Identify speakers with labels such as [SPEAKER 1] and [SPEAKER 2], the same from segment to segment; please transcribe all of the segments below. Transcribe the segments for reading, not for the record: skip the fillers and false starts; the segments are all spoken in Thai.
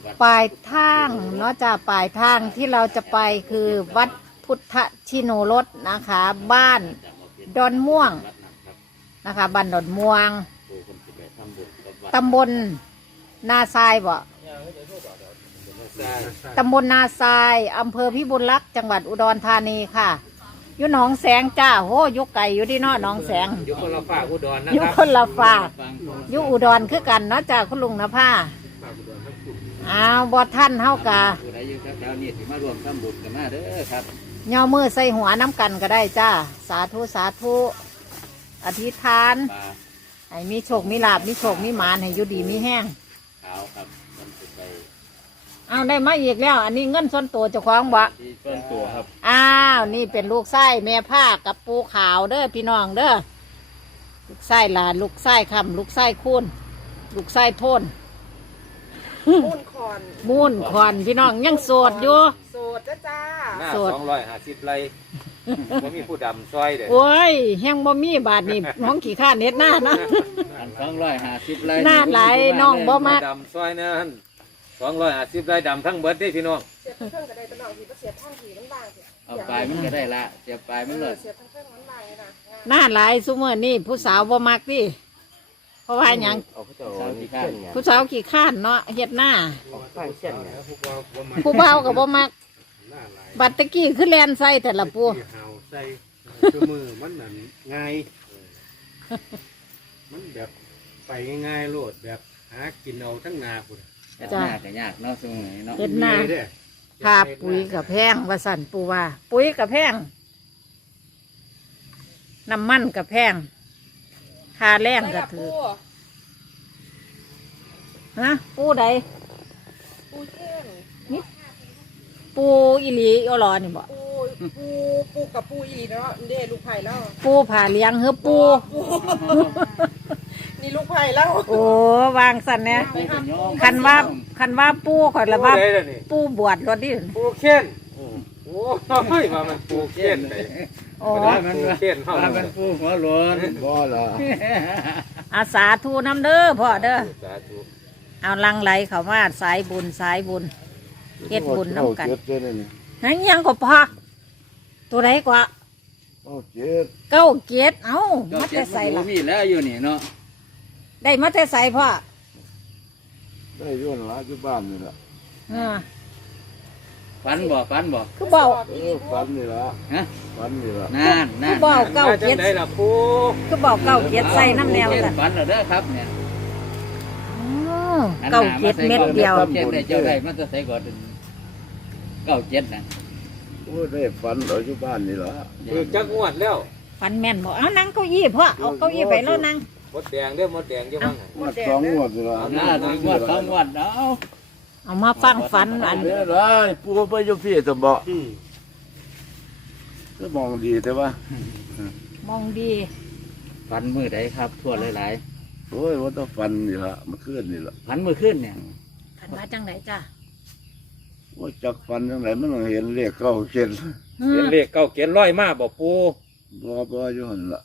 [SPEAKER 1] ปลายทางเนาะจ้ะปลายทางที่เราจะไปคือวัดพุทธชิโนรสนะคะ บ้านดอนม่วงนะคะบ้านดอนม่วงตำบลนาทรายบ่ตำบลนาทรายอำเภอพิบูลรักษ์จังหวัดอุดรธานีค่ะอยู่หนองแสงจ้าโหยุกไก่อยู่ที่นอหนองแสง
[SPEAKER 2] อยู่คนละฝากอุดรนะ
[SPEAKER 1] อยู่
[SPEAKER 2] ครับ
[SPEAKER 1] คนละฝากอยู่อุดรคือกันเนาะจ้าคุณลุงนะผ้าอ้าวบอท่านเฮากะ
[SPEAKER 2] ผู้ใดอยู่แถวๆนี้สิมารวมทำบุญกันมาเด้อครับ
[SPEAKER 1] ย่อมือใส่หัวน้ำกันก็ได้จ้าสาธุสาธุอธิษฐาน
[SPEAKER 2] ปลา
[SPEAKER 1] ให้มีโชคมีลาบมีโชคมีหมานให้อยู่ดีมีแห้ง
[SPEAKER 2] ขาวครับมันจะไป
[SPEAKER 1] เอาได้มาอีกแล้ว อันนี้เงินส่วนตัวเจ้าของบ่
[SPEAKER 2] ที่ต้นตัวครับ
[SPEAKER 1] อ้าวนี่เป็นลูกไส้แม่ผ้ากับปูขาวเด้อพี่น้องเด้อลูกไส้หลานลูกไส้คำลูกไส้คูนลูกไส้โทน
[SPEAKER 3] มูนคอน
[SPEAKER 1] มูนคอนพี่น้องยังโสดอยู่
[SPEAKER 3] โสดจ้า
[SPEAKER 2] หน้า
[SPEAKER 1] โสด
[SPEAKER 2] 250ไร่บ่มีผู้ดำซอยเด้อ
[SPEAKER 1] โอ้ยแห้งบ่มีบาทนี่น้องขี้ข้าเน็ดหน้านะ
[SPEAKER 2] 250ไร่
[SPEAKER 1] หน้าหลายน้องบ่มัก
[SPEAKER 2] ดำซอยนั่น250ไร่ดำทั้งเบิดเด้พี่น้อง
[SPEAKER 3] เสียบเครื่องกระไดตะนองทีก็เสียบทั้งทีมันบางสิ
[SPEAKER 2] เอาปลายมันก็ได้ละเสียบปลายมันเลย
[SPEAKER 3] เสียบทั้งเครื่องมันบางเลยนะ
[SPEAKER 1] หน้าหลายซุมื้อนี่ผู้สาวบ่มักดิเพราะว่าหยัง
[SPEAKER 2] เอาเขาจะเอาที่ข้างเนี่ย
[SPEAKER 1] ผู้สาวขี้ข้านเนาะเฮ็ดหน้า
[SPEAKER 2] ข้างเส้นเนี่ย
[SPEAKER 1] ผู้เบาก็บ่มักบัดตะกี้คือแลนใส่แต่ละปู
[SPEAKER 4] เฮาใส่คือมือมันนั่นง่ายมันแบบไปง่ายๆโลดแบบหากินเอาทั้งนาพุ่น
[SPEAKER 1] จ้ะ
[SPEAKER 2] ยากก็ยากเนาะซุมื้อนี้เนาะ
[SPEAKER 1] เฮ็ดหน้า
[SPEAKER 4] ง่ยเด้อ
[SPEAKER 1] ค่าปุ๋ยกับแพงว่าสั่นปูว่า ปุ๋ยกับแพงน้ำมันกับแพงค่าแรงก็ถือฮะปูใด
[SPEAKER 3] ปูเท่ง
[SPEAKER 1] ปูอีหลีอีหลอนี่บ่
[SPEAKER 3] ปูกับปูอีเนาะเด้ลูกไผ่แล้ว
[SPEAKER 1] ปูผ่าเลี้ยงเฮือปู
[SPEAKER 3] นี่ลูกไผ่แล้ว
[SPEAKER 1] โอ้วางสั่นเนี่ยคันว่าปูข่อยละว่า
[SPEAKER 2] ผู้ใดล่ะนี่
[SPEAKER 1] ปูบวชรถดิ
[SPEAKER 2] ปูเข็นโอ้ยว่ามันปูเข็นเลย
[SPEAKER 1] โอ้
[SPEAKER 2] ปูเข็นเฮา
[SPEAKER 5] มันปูหัวหลวนบ่ล่ะ
[SPEAKER 1] อาสาธุน้ำเด้อพ่อเด้อ
[SPEAKER 2] สาธุ
[SPEAKER 1] เอาลังไหลเขามาสายบุญสายบุญเฮ็ดบุญน้ำกัน
[SPEAKER 5] เจ็ดเจ็ดนี่
[SPEAKER 1] นั่นยังก็พอตัวไหนกว่า
[SPEAKER 5] เอาเจ็ด
[SPEAKER 1] เก้าเกียรติเอ้า
[SPEAKER 2] เจ้า
[SPEAKER 1] มา
[SPEAKER 2] เจ็
[SPEAKER 1] แต่
[SPEAKER 2] ด
[SPEAKER 1] ใส่
[SPEAKER 2] บ่
[SPEAKER 1] ละ
[SPEAKER 2] มีแล้วอยู่นี่เนาะ
[SPEAKER 1] ได้มาแต่ใส่พ่อ
[SPEAKER 5] ได้ย้อนหลายที่บ้านนี่ล่ะ
[SPEAKER 1] อ่า
[SPEAKER 2] ฝันบ่ฝันบ่
[SPEAKER 1] คือเบา
[SPEAKER 5] ฝันนี่ล่ะ
[SPEAKER 2] ฮะ
[SPEAKER 5] ฝันนี่ล่ะ
[SPEAKER 2] นั่น
[SPEAKER 1] คือเบาเก้าเกียรติ
[SPEAKER 2] ได้ล่ะปู
[SPEAKER 1] คือเบาเก้าเกียรติใส่น้ำแนว
[SPEAKER 2] เจ็ด
[SPEAKER 1] กัน
[SPEAKER 2] ฝันแล้วเด้อครับเนี่ย
[SPEAKER 1] เก้าเกียรติเม็ดเดียว
[SPEAKER 2] เจ็ดได้เจ้าได้มันจะใส่ก่อนเก้าเจ็ดนะ
[SPEAKER 5] โอ้ยได้ฝันเอาอยู่บ้านนี่ล่ะ
[SPEAKER 2] คือจักงวดแล้ว
[SPEAKER 1] ฟันแม่นบอกเอานั่งเก้าอี้พ่อเอาเก้าอี้ไปแล้วนั่ง
[SPEAKER 2] มดแดงเด้อมดแดงอยู่บ้าง
[SPEAKER 5] งวดสองงวดนี่ล่ะ
[SPEAKER 2] หน้าถึงงวดสองงวดเอา
[SPEAKER 1] เอามาฟังฟันอัน
[SPEAKER 5] เด้อได้ปูไปอยู่พี่ตะเบาะ
[SPEAKER 4] อืม
[SPEAKER 5] ก็มองดีแต่ว่า
[SPEAKER 1] มองดี
[SPEAKER 2] ฝันมือใดครับทั่วหลาย
[SPEAKER 5] โอ้ยว่าต้องฝันนี่ล่ะมันขึ้นนี่ล่ะ
[SPEAKER 2] ๆฝันมือขึ้นเนี่ย
[SPEAKER 1] ฟันว่าจังไหนจ้ะ
[SPEAKER 5] ว่าจักฝันจังไดมันต้องเห็นเลขเก้าเจ็ด
[SPEAKER 1] อืม
[SPEAKER 2] เลขเก้าเจ็ดร้อยมาบ่ปู
[SPEAKER 5] บ่อยู่หั่นล่ะ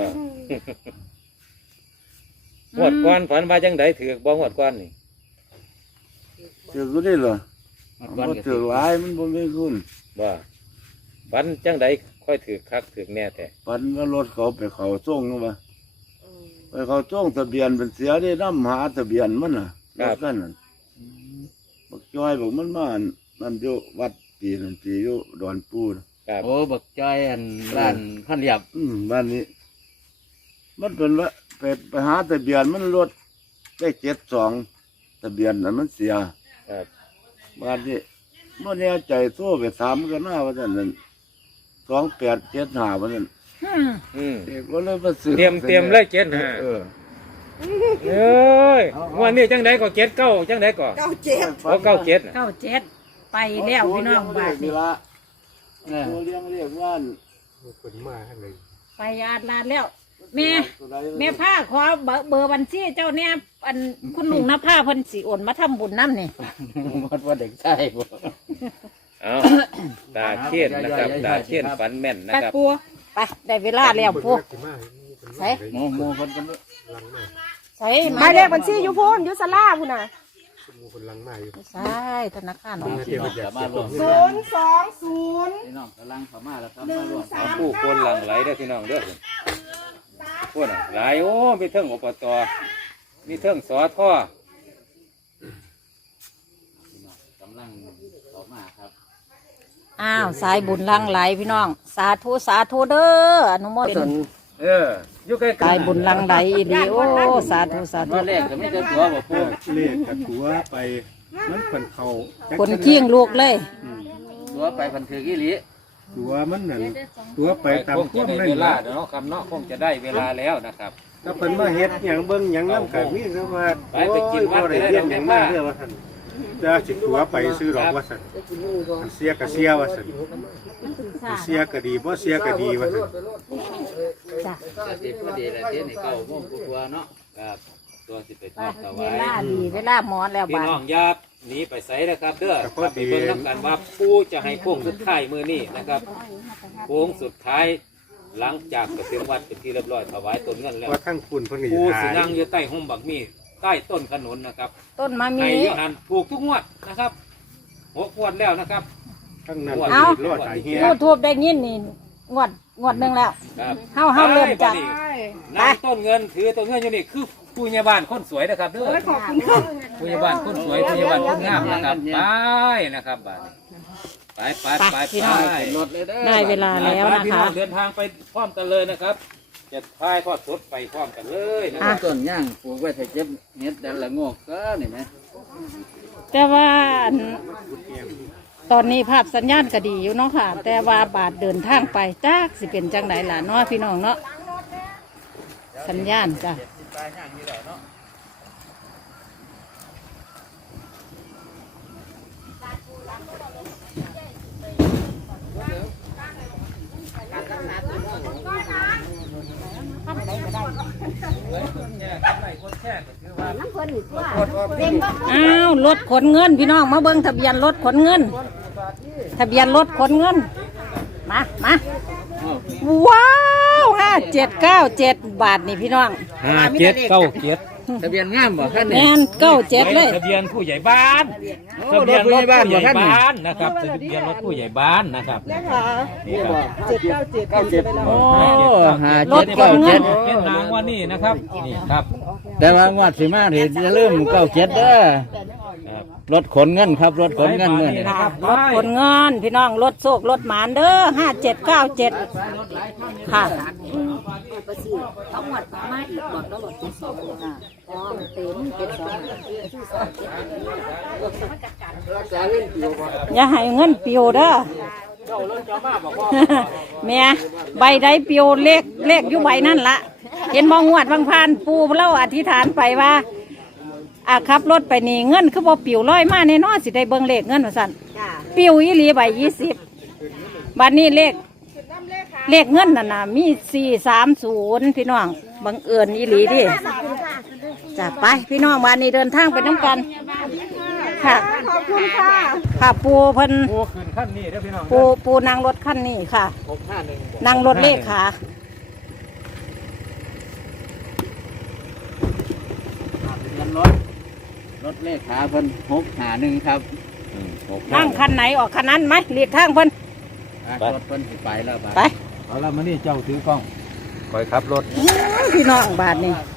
[SPEAKER 2] งวดก้อนฝันว่าจังไดถือกบ่งวดก้อนนี่
[SPEAKER 5] ถือก็ได้เหรอ
[SPEAKER 2] งวด
[SPEAKER 5] มั
[SPEAKER 2] ก้อน
[SPEAKER 5] น
[SPEAKER 2] ก็
[SPEAKER 5] ถือหลายมันบ่มีคุณ
[SPEAKER 2] ว่าฝันจังไดค่อยถือคักถือแน่แต่
[SPEAKER 5] ฝันว่ารถเขาไปเขาส่งนะวะไปเขาส่งทะเบียนเป็นเสียได้น้ำหาทะเบียนมันน่ะรถกันนั่นบักจอยบอกมันมานั่นอยู่วัดปีนั่นปีอยู่ดอนปูน่ะ
[SPEAKER 2] ครับโอ้บักจ้อยอันร้านพันเรียบ
[SPEAKER 5] บ้านนี้ มันเป็นว่าไปหาทะเบียนมันรถได้72ทะเบียนนั้นมันเสีย
[SPEAKER 2] ครับ
[SPEAKER 5] บ้านนี้เมื่อนี้ใจโซ่ไปถามกันหน้าว่านั่นนั่น2875ว่านั่น
[SPEAKER 1] อืม
[SPEAKER 2] อืม
[SPEAKER 5] เด็กก็เลยมาซื้อ
[SPEAKER 2] เตรียมเลยเจ็ดห้า
[SPEAKER 5] เออ
[SPEAKER 2] เอ้ยงวันนี้จังไดก็เจ็ดเก้าจังไดก็
[SPEAKER 3] เก้าเจ็ด
[SPEAKER 2] โอ้เก้าเจ็ดน่ะ
[SPEAKER 1] เก้าเจ็ดไปแล้วพี่น้องบาทนี่
[SPEAKER 5] ละ
[SPEAKER 2] เออ
[SPEAKER 5] ตัวเลี้ยงเรียกว่าน
[SPEAKER 4] คนมาให้เลย
[SPEAKER 1] ไปอาดลาดแล้วแม่ผ้าขอเบอร์บัญชีเจ้าเนี่ยอันคุณลุงนะผ้าเพิ่นสิโอนมาทำบุญน้ำนี่
[SPEAKER 2] วัดว่าเด็กชายบ่เอาตาเขียนนะครับตาเขียนฝันแม่นนะ
[SPEAKER 1] ไป
[SPEAKER 2] ครับ
[SPEAKER 1] ปูไปได้เวลาแล้วปู
[SPEAKER 4] สิมา
[SPEAKER 1] ใส่
[SPEAKER 2] โมคนกัน
[SPEAKER 4] หลังมา
[SPEAKER 1] ใส่
[SPEAKER 3] หมายเลขบัญชีอยู่พูนอยู่สลาพูนน่ะ
[SPEAKER 4] หมูคนลังมาอยู่
[SPEAKER 1] ใช่ธนาคาร
[SPEAKER 5] พี่น้องจะมาร่วม
[SPEAKER 3] 020
[SPEAKER 5] พี่น้องกำลังเข้ามาแล้วครับ
[SPEAKER 3] หนึ่
[SPEAKER 5] มาง ร่วม
[SPEAKER 3] สาม
[SPEAKER 2] ผู้คนหลั่งไหลเด้อพี่น้องเด้อพวกน่ะหลายโอ้มีเทิงอบตมีเทิงสอท่อก
[SPEAKER 5] ำลังเข้ามาครับ
[SPEAKER 1] อ้าวสายบุญลังไหลพี่น้อง สาธุสาธุเด้ออนุโมทนา
[SPEAKER 2] อยู่ใกล้
[SPEAKER 1] สายบุญลังไหลอีหลีโอ้สาธุสาธุ
[SPEAKER 5] ว่าแรกก็ไม่ได้ตัวบ่พูด
[SPEAKER 4] เลขกับตัวไปมันเป็นเขาจัก
[SPEAKER 1] คนเกี้ยงลูกเลย
[SPEAKER 5] ตัวไปพันถือกี่ลิ
[SPEAKER 4] ตัวมันนั่นตัวไปตาม
[SPEAKER 2] คง
[SPEAKER 4] ควา
[SPEAKER 2] จะ
[SPEAKER 4] ม
[SPEAKER 2] ได้
[SPEAKER 4] นั่น
[SPEAKER 2] เวลา
[SPEAKER 4] นะ
[SPEAKER 2] เนาะคำเนาะคงจะได้เวลาแล้วนะครับ
[SPEAKER 4] ถ้าเพิ่นมาเฮ็ดหยังเบิ่งหยังนำกันมีซะว่า
[SPEAKER 2] ไปกินวัด
[SPEAKER 4] โอ้ยบ่ได้เฮ็ดหยังมาเด้อว่าซั่นจะสิตัวไปซื้อดอกว่าซั่นอันเสียก็เสียว่าซั่นเสียก็ดีบ่เสียก็ดีว่าซั่น
[SPEAKER 1] จ้ะ
[SPEAKER 5] สิพอดีแล้วที่นี่เก่าม่วงกลัวเนาะครับตัวสิไปทอดถ
[SPEAKER 1] เว
[SPEAKER 5] วาย
[SPEAKER 1] ลาดีเวลาหมอนแล้ว
[SPEAKER 2] พี่
[SPEAKER 1] บาด
[SPEAKER 2] น้องอย่าหนีไปไสนะครับเด้อครับไปเบิ่งน้ำกันว่าผู้จะให้โค้งสุดท้ายมือนี้นะครับโค้งสุดท้ายหลังจากไปถึงวัดเป็นที่เรียบร้อยถวายต้นเงินแล้ว
[SPEAKER 4] ว่าทั้งคุณเพิ่นก็อยู่
[SPEAKER 2] ผู้
[SPEAKER 4] หา
[SPEAKER 2] สิ
[SPEAKER 4] ย
[SPEAKER 2] นั่งอยู่ใต้ห่มบักมีใต้ต้นขนุนนะครับ
[SPEAKER 1] ต้นมะ
[SPEAKER 2] ใน
[SPEAKER 1] มี
[SPEAKER 2] ยหันถูกทุกงวดนะครับ6 งวดแล้วนะครับ
[SPEAKER 4] ทั้งนั้น
[SPEAKER 1] เอ้า
[SPEAKER 4] รอดสายเฮีย
[SPEAKER 1] ยูทูบได้ยินนี่งวดหนึ่งแล้ว
[SPEAKER 2] ครับ
[SPEAKER 1] เฮาเริ่มจาก
[SPEAKER 2] ไปนั่งต้นเงินถือต้นเงินอยู่นี่คือผู้ใหญ่บ้านคนสวยนะครับเด้อ
[SPEAKER 3] ขอบคุณค่ะ
[SPEAKER 2] ผู้ใหญ่บ้านคนสวยผู้ใหญ่บ้านคนงามนะครับไปนะครับบ้านนี้ไป
[SPEAKER 1] พี่น้อง
[SPEAKER 5] รถเลยเด้อ
[SPEAKER 1] ได้เวลาแล้วนะ
[SPEAKER 2] พี่
[SPEAKER 1] คะ
[SPEAKER 2] องเดินทางไปพร้อมกันเลยนะครับ จะพายทอดสดไปพร้อมกันเลยนะค
[SPEAKER 1] อ่ะ
[SPEAKER 2] รับ
[SPEAKER 5] ต้นย่างปลูกไว้ถ้าเจ็บเฮ็ดดันละงอกก็นี่ไหม
[SPEAKER 1] แต่ว่าอันตอนนี้ภาพสัญญาณก็ดีอยู่เนาะค่ะ แต่ว่าบาทเดินทางไปจักสิเป็นจังไดล่ะเนาะพี่น้องเนาะสัญญาณจ้ะอ้าวรถขนเงินพี่น้องมาเบิ่งทะเบียนรถขนเงิน ทะเบียนรถขนเงินมาว้าว5797 บาทนี่พี่น้อง
[SPEAKER 2] 5797
[SPEAKER 5] ทะเบียนงามบ่คัน
[SPEAKER 1] แม
[SPEAKER 5] นี้
[SPEAKER 1] น97เลย
[SPEAKER 2] ทะเบียนผู้ใหญ่บ้าน
[SPEAKER 5] โอ้รถผู้ใหญ่บ้านบ่คันนี้
[SPEAKER 2] นะครับทะเบียนรถผู้ใหญ่บ้านนะครับนี่ครับ
[SPEAKER 5] โอ้หาร
[SPEAKER 1] ถขนเงิน
[SPEAKER 2] เป็นนางว่านี่นะครับนี่ครับ
[SPEAKER 5] แต่ว่างวดสิมานี่อย่าลืม97เด้อ
[SPEAKER 2] ครับ
[SPEAKER 5] รถขนเงินครับรถขนเงินมื้อนี้
[SPEAKER 2] นะครับ
[SPEAKER 1] รถขนเงินพี่น้องรถโชครถหมานเด้อ5797ค่ะ
[SPEAKER 6] ต้องหวัดมาอีกบอกแล้วหลดที่สองอ๋อเต็ม72
[SPEAKER 1] อย่าให้เงินปิวเด้อ แม่ใบใดปิวเลขอยู่ใบนั่นละเห็นมองงวดบางพานปูเล่าอธิษฐานไปว่าขับรถไปนี่เงินคือบ่ปิวลอยมาแน่นอนสิได้เบิ่งเลขเงินว่าซั่นปิวอีหลีใบ20บัดนี้เลขเงินนั่นน่ะมี430พี่น้องบังเอิญอีหลีดิจ้ะไปพี่น้องวันนี้เดินทางไปน้ำกันค่ะ
[SPEAKER 3] ขอบคุณค่ะ
[SPEAKER 1] ค่ะปูเพิ่น
[SPEAKER 2] ปูขึ้นขั้นนี้เด้อพี่น้อง
[SPEAKER 1] ปูนั่งรถคันนี้ค่ะนั่งรถเลขค่ะ
[SPEAKER 5] รถเลขขาเพิ่น651ครับ
[SPEAKER 1] นั่งคันไหนออกคันนั้นไหมเรียกทางเพิ่น
[SPEAKER 5] รถเพิ่นสิไปแล้ว
[SPEAKER 1] ไป
[SPEAKER 2] เอาละมานี่เจ้าถือกล้องคอยขับรถ
[SPEAKER 1] พี่น้องบาทนี่
[SPEAKER 5] เ